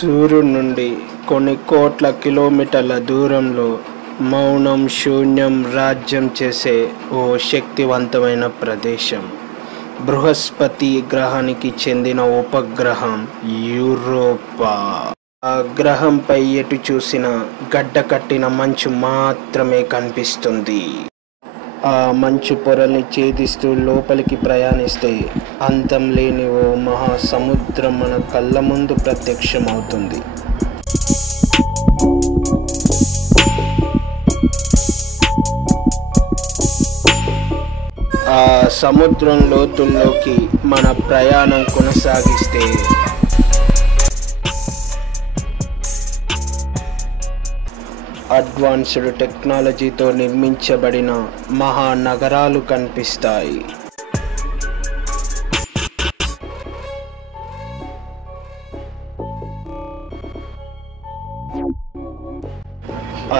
సూర్యుడి నుండి కొన్ని కోట్ల కిలోమీటర్ల దూరంలో మౌనం శూన్యం రాజ్యం చేసే ఓ శక్తివంతమైన ప్రదేశం. బృహస్పతి గ్రహానికి చెందిన ఉపగ్రహం యూరోపా. ఆ గ్రహంపై ఎటు చూసినా గడ్డ కట్టిన మంచు మాత్రమే కనిపిస్తుంది. ఆ మంచు పొరల్ని ఛేదిస్తూ లోపలికి ప్రయాణిస్తే అంతం లేని ఓ మహాసముద్రం మన కళ్ళ ముందు ప్రత్యక్షమవుతుంది. ఆ సముద్రం లోతుల్లోకి మన ప్రయాణం కొనసాగిస్తే అడ్వాన్స్డ్ టెక్నాలజీతో నిర్మించబడిన మహానగరాలు కనిపిస్తాయి.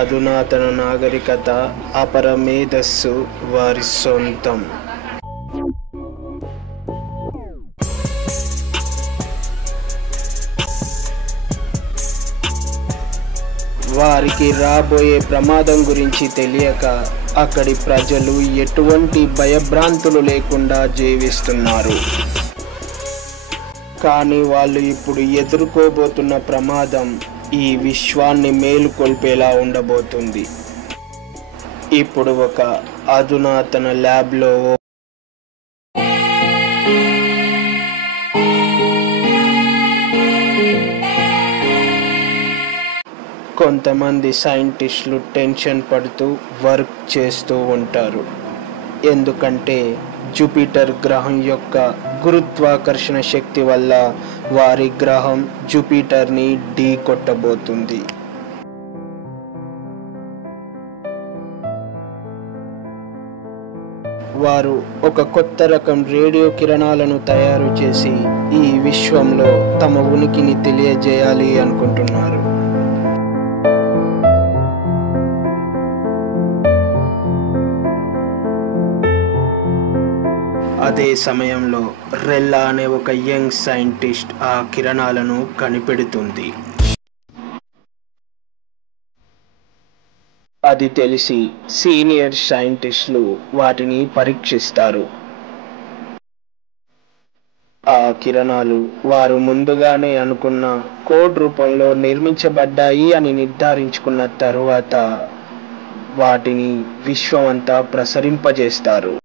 అధునాతన నాగరికత, అపర మేధస్సు వారి సొంతం. వారికి రాబోయే ప్రమాదం గురించి తెలియక అక్కడి ప్రజలు ఎటువంటి భయభ్రాంతులు లేకుండా జీవిస్తున్నారు. కానీ వాళ్ళు ఇప్పుడు ఎదుర్కోబోతున్న ప్రమాదం ఈ విశ్వాన్ని మేలుకొల్పేలా ఉండబోతుంది. ఇప్పుడు ఒక అధునాతన ల్యాబ్లో కొంతమంది సైంటిస్టులు టెన్షన్ పడుతూ వర్క్ చేస్తూ ఉంటారు. ఎందుకంటే జూపిటర్ గ్రహం యొక్క గురుత్వాకర్షణ శక్తి వల్ల వారి గ్రహం జూపిటర్ని ఢీ కొట్టబోతుంది. వారు ఒక కొత్త రకం రేడియో కిరణాలను తయారు చేసి ఈ విశ్వంలో తమ ఉనికిని తెలియజేయాలి అనుకుంటున్నారు. అదే సమయంలో రెల్లా అనే ఒక యంగ్ సైంటిస్ట్ ఆ కిరణాలను కనిపెడుతుంది. అది తెలిసి సీనియర్ సైంటిస్టులు వాటిని పరీక్షిస్తారు. ఆ కిరణాలు వారు ముందుగానే అనుకున్న కోడ్ రూపంలో నిర్మించబడ్డాయి అని నిర్ధారించుకున్న తరువాత వాటిని విశ్వమంతా ప్రసరింపజేస్తారు.